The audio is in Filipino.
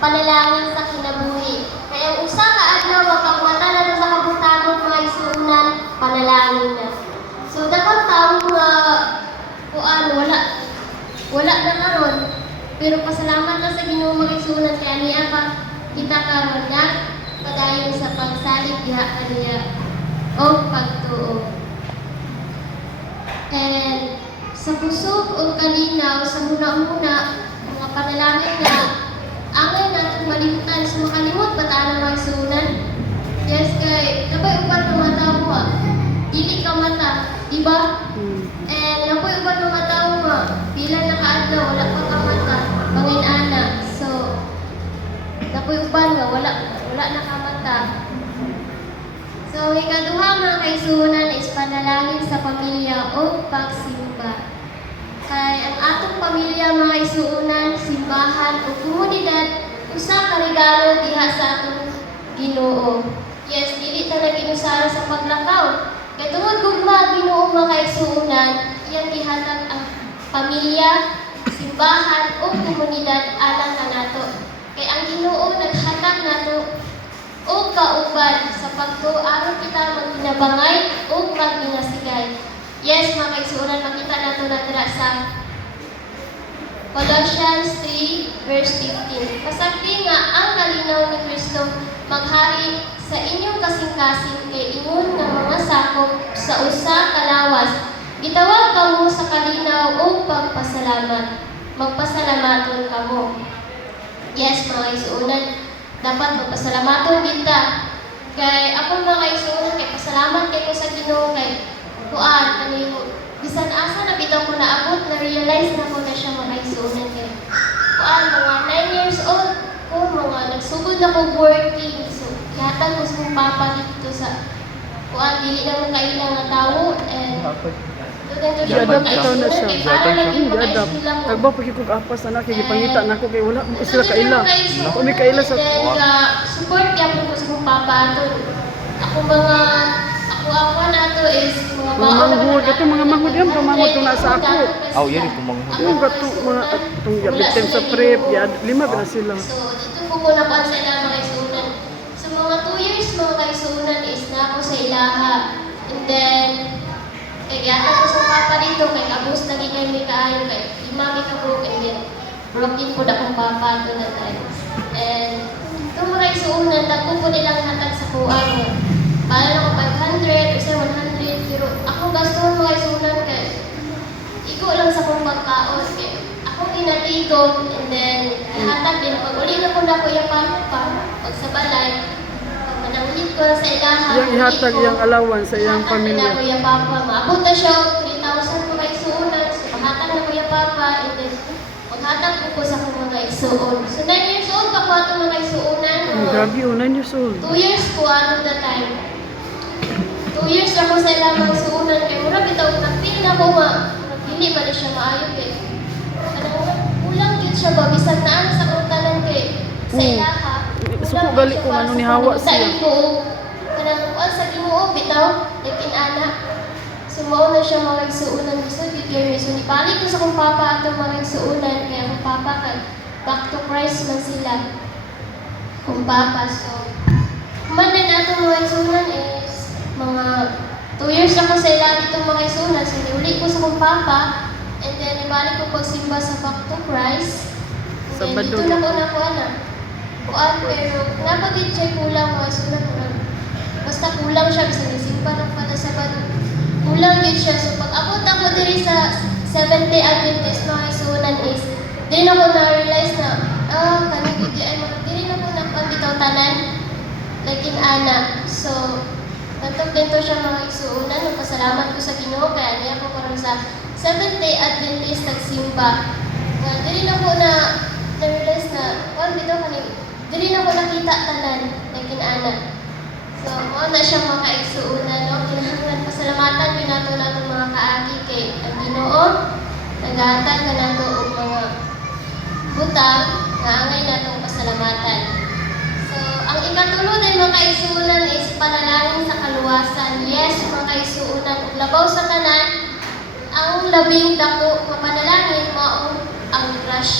panalangin sa kinabuhi. Kaya ang usa ka adlaw kang mata na sa kabutagon mga igsuonan, panalangin na. So dapat taong mga wala na karon. Pero pasalamat na sa Ginoo mga igsuonan kaya niya pa kita karon na padayon sa pagsalig diha kaniya o pagtuo. And sa busog o kalinaw sa muna-muna mga panalangin na angay natin malimutan sa makalimot bataan ng mga igsuonan. Yes, kay nabay uban ng mga tao dili ka mata, di ba? And nabay uban ng mga tao pila na kaadlaw wala pa ka mata, pangin-ana. So nabay uban nga wala na ka mata. So ikaduha mga kaigsuonan is panalangin sa pamilya o pagsimba. Kay ang atong pamilya mga igsuonan, simbahan o komunidad usa ka regalo diha sa atong Ginoo. Yes, dili ta naginusara sa paglakaw. Kay tungod gugma Ginoo mga kaigsuonan, iyang gihatag ang pamilya, simbahan o komunidad alang kanato. Kay ang Ginoo naghatag nato o kauban sa pagtuo kita magkinabangay o magminasigay. Yes, mga kaigsuonan, makita nato na dira sa Colossians 3 verse 15. Pasagdi nga ang kalinaw ni Kristo maghari sa inyong kasing-kasing kay ingon nga mga sakop sa usa ka lawas. Gitawag kamo sa kalinaw o pagpasalamat. Magpasalamaton kamo. Yes, mga kaigsuonan, dapat magpasalamaton kita. Kay ako mga kaigsuonan, kay pasalamat kay ko sa Ginoo kay kanino bisan asa na bitaw ko naabot na realize na ko na siya mga kaigsuonan kay mga 9 years old ko mga nagsugod na ko working. So yata ko sa papa dito sa dili na mo kailang nga tawo and Gadap ito na siya. Gadap. Tagba pa kikog apas anak kay gipangita nako kay wala sila kaila. Ako may kaila sa support gyapon ko sa papa ato. Ako nato is mga manghud ato mga manghud yan pamanghud tong nasa ako. Aw yun kung manghud. Yung gato mga atong victim sa prep ya lima ba na sila. So dito ko muna pa sa ilang mga igsuonan. So mga 2 years mga kaigsuonan is na ako sa ilaha. And then yata ko sa papa dito kay kabus lagi kay may kaayo kay imami ka broke and then broken po akong papa to na times. And ito mga igsuonan, dako po nilang hatag sa kuang. Para na ko 500, isa 100, pero ako gaston mga igsuonan kay iko lang sa kong pagkaon kay ako ginatigom and then ihatag din pag uli na ko na ko yung papa pag sa balay mananglit ko sa ilaha Yung ihatag yung alawan sa iyang pamilya. na ko yung papa maabot na siya 3,000 mga igsuonan so mahatag na ko yung papa and then maghatag ko sa akong mga igsuon. So 9 years old pa ko atong mga igsuonan. Grabe 9 years old. 2 years ko ato the time. 2 years ako sa ilang mga igsuonan kay mura bitaw nagpil na ko hindi ba na siya maayo kay kulang yun siya ba bisan na sa kung kay sa ilaha. Suko gali ko ano ni hawa siya. Kanang sa Ginoo bitaw lakin ana. Sumao na siya mga igsuonan gusto bigyan so ni balik ko sa kong papa atong mga igsuonan kaya akong papa kay back to Christ man sila. Kung papa so kumandan atong mga igsuonan is mga 2 years ako sa ila dito mga igsuonan so niuli ko sa kong papa and then ibalik ko pagsimba sa back to Christ. And then dito na ko na ko ana. Pero napagid siya kulang mga igsuonan basta kulang siya bisan isimba ng kada Sabado. Kulang yun siya. So pag abot ako diri sa Seventh-day Adventist mga igsuonan is dili na ko na-realize na kanang hindi ay mga dili na ko napambitaw tanan lakin ana. So natog dito siya mga igsuonan. Nagpasalamat ko sa Ginoo kaya niya ko karon sa Seventh-day Adventist nagsimba. Dili na ko na-realize na bitaw kaning dili na ko nakita tanan lakin ana. So, mo na siya mga kaigsuonan, no? Kinahanglan pasalamatan yun nato natong mga kaagi kay ang Ginoo. Naghatag ka nato og mga butang nga angay natong pasalamatan. So, ang ikatulo din mga kaigsuonan is panalangin sa kaluwasan. Yes, mga kaigsuonan, ug labaw sa tanan, ang labing dako nga panalangin mao ang grasya.